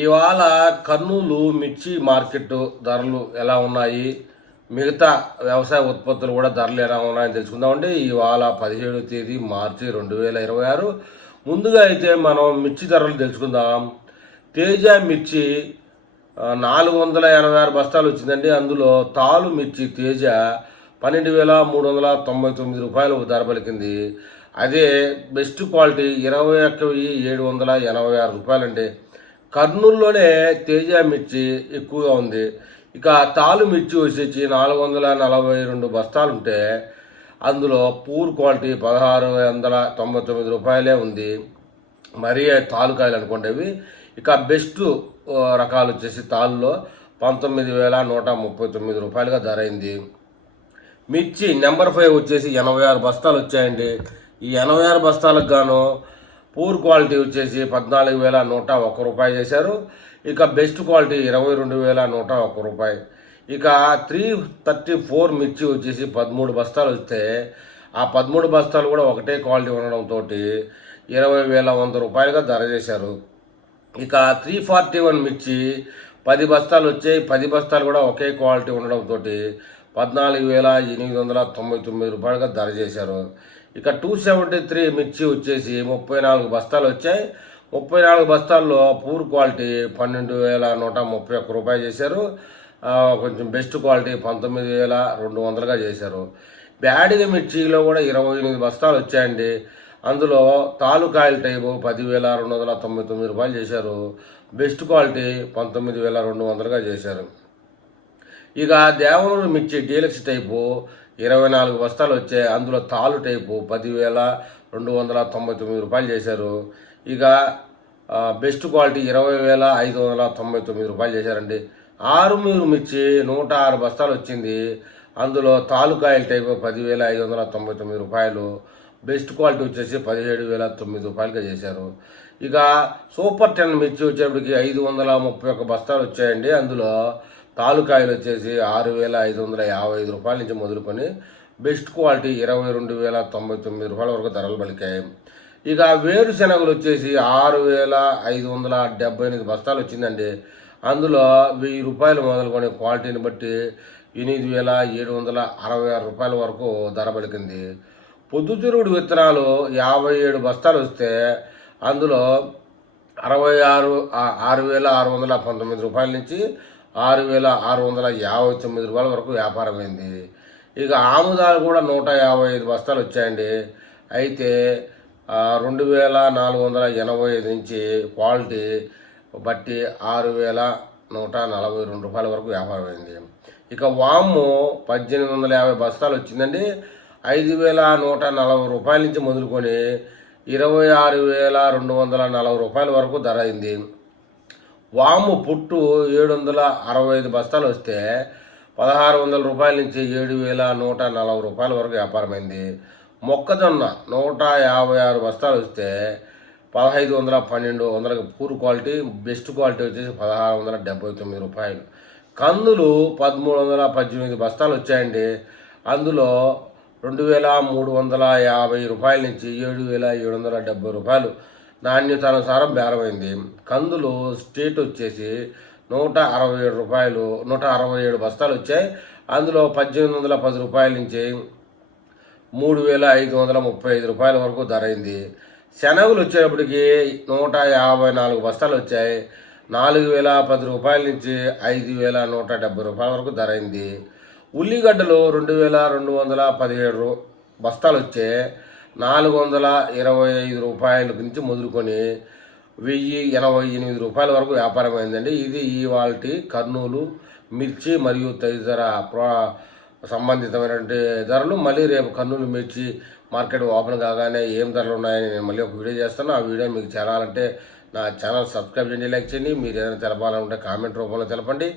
ఇవాళ కర్నూలు మిర్చి మార్కెట్ ధరలు ఎలా ఉన్నాయి, మిగతా వ్యవసాయ ఉత్పత్తులు కూడా ధరలు ఎలా ఉన్నాయని తెలుసుకుందామండి. ఇవాళ 17వ తేదీ మార్చి 2026. ముందుగా అయితే మనం మిర్చి ధరలు తెలుసుకుందాం. తేజ మిర్చి 486 బస్తాలు వచ్చిందండి. అందులో తాలు మిర్చి తేజ 12,399 రూపాయలు ధర పలికింది. అదే బెస్ట్ క్వాలిటీ 21,786 రూపాయలండి. కర్నూలులోనే తేజ మిర్చి ఎక్కువగా ఉంది. ఇక తాలు మిర్చి వచ్చేసి 442 బస్తాలు ఉంటే అందులో పూర్ క్వాలిటీ 1,699 రూపాయలే ఉంది. మరీ తాలుకాయలు అనుకోండి. ఇక బెస్ట్ రకాలు వచ్చేసి తాళ్ళలో 19,139 రూపాయలుగా ధర అయింది. మిర్చి నెంబర్ 5 వచ్చేసి 86 బస్తాలు వచ్చాయండి. ఈ 86 బస్తాలకు గాను పూర్ క్వాలిటీ వచ్చేసి 14,101 రూపాయలు చేశారు. ఇక బెస్ట్ క్వాలిటీ 22,101 రూపాయి. ఇక 334 మిర్చి వచ్చేసి 13 బస్తాలు వస్తే ఆ 13 బస్తాలు కూడా ఒకటే క్వాలిటీ ఉండడంతో 20,100 రూపాయలుగా ధర చేశారు. ఇక 341 మిర్చి 10 బస్తాలు వచ్చాయి. 10 బస్తాలు కూడా ఒకే క్వాలిటీ ఉండడంతో 14,899 రూపాయలుగా ధర చేశారు. ఇక 273 మిర్చి వచ్చేసి 34 బస్తాలు వచ్చాయి. 34 బస్తాల్లో పూర్ క్వాలిటీ 12,131 రూపాయలు చేశారు. కొంచెం బెస్ట్ క్వాలిటీ 19,200గా చేశారు. బ్యాడిగ మిర్చిలో కూడా 28 బస్తాలు వచ్చాయండి. అందులో తాలుకాయల టైపు 10,299 రూపాయలు చేశారు. బెస్ట్ క్వాలిటీ 19,200గా చేశారు. ఇక దేవనూరు మిర్చి డీలక్స్ టైపు 24 బస్తాలు వచ్చాయి. అందులో తాలు టైపు 10,299 రూపాయలు చేశారు. ఇక బెస్ట్ క్వాలిటీ 20,599 రూపాయలు చేశారండి. ఆరుమూరు మిర్చి 106 బస్తాలు వచ్చింది. అందులో తాలుకాయల టైపు 10,599 రూపాయలు. బెస్ట్ క్వాలిటీ వచ్చేసి 17,009 రూపాయలుగా చేశారు. ఇక సూపర్ 10 మిర్చి వచ్చేప్పటికి 531 బస్తాలు వచ్చాయండి. అందులో తాలుకాయలు వచ్చేసి 6,555 రూపాయల నుంచి మొదలుకొని బెస్ట్ క్వాలిటీ 22,099 రూపాయల వరకు ధరలు పలికాయి. ఇక వేరుశెనగలు వచ్చేసి 6,578 బస్తాలు వచ్చిందండి. అందులో 1,000 రూపాయలు మొదలుకొని క్వాలిటీని బట్టి 8,766 రూపాయల వరకు ధర పలికింది. పొద్దుతిరుగుడు విత్తనాలు 57 బస్తాలు వస్తే అందులో 6,619 రూపాయల నుంచి 6,659 రూపాయల వరకు వ్యాపారమైంది. ఇక ఆముదాలు కూడా 155 బస్తాలు వచ్చాయండి. అయితే 2,485 నుంచి క్వాలిటీ బట్టి 6,142 రూపాయల వరకు వ్యాపారమైంది. ఇక వాము 1,850 బస్తాలు వచ్చిందండి. 5,140 రూపాయల నుంచి మొదలుకొని 26,240 రూపాయల వరకు ధర అయింది. వాము పుట్టు 765 బస్తాలు వస్తే 1,600 రూపాయల నుంచి 7,140 రూపాయల వరకు వ్యాపారమైంది. మొక్కజొన్న 156 బస్తాలు వస్తే 1,512 పూర్ క్వాలిటీ, బెస్ట్ క్వాలిటీ వచ్చేసి 1,679 రూపాయలు. కందులు 1,318 బస్తాలు వచ్చాయండి. అందులో 2,350 రూపాయల నుంచి 7,770 రూపాయలు నాణ్యతానుసారం బేరమైంది. కందులు స్టేట్ వచ్చేసి 167 రూపాయలు, 167 బస్తాలు వచ్చాయి. అందులో 1,810 రూపాయల నుంచి 3,535 రూపాయల వరకు ధర అయింది. శనగలు వచ్చేటప్పటికి 154 బస్తాలు వచ్చాయి. 4,010 రూపాయల నుంచి 5,170 రూపాయల వరకు ధర అయింది. ఉల్లిగడ్డలు 2,217 బస్తాలు వచ్చాయి. 425 రూపాయల నుంచి మొదలుకొని 1,088 రూపాయల వరకు వ్యాపారమైందండి. ఇది ఇవాల్టి కర్నూలు మిర్చి మరియు తదితర సంబంధితమైనటువంటి ధరలు. మళ్ళీ రేపు కర్నూలు మిర్చి మార్కెట్ ఓపెన్ కాగానే ఏం ధరలు ఉన్నాయని నేను మళ్ళీ ఒక వీడియో చేస్తాను. ఆ వీడియో మీకు చేరాలంటే నా ఛానల్ సబ్స్క్రైబ్ చేయండి, లైక్ చేయండి. మీరు ఏదైనా తెలపాలంటే కామెంట్ రూపంలో తెలపండి.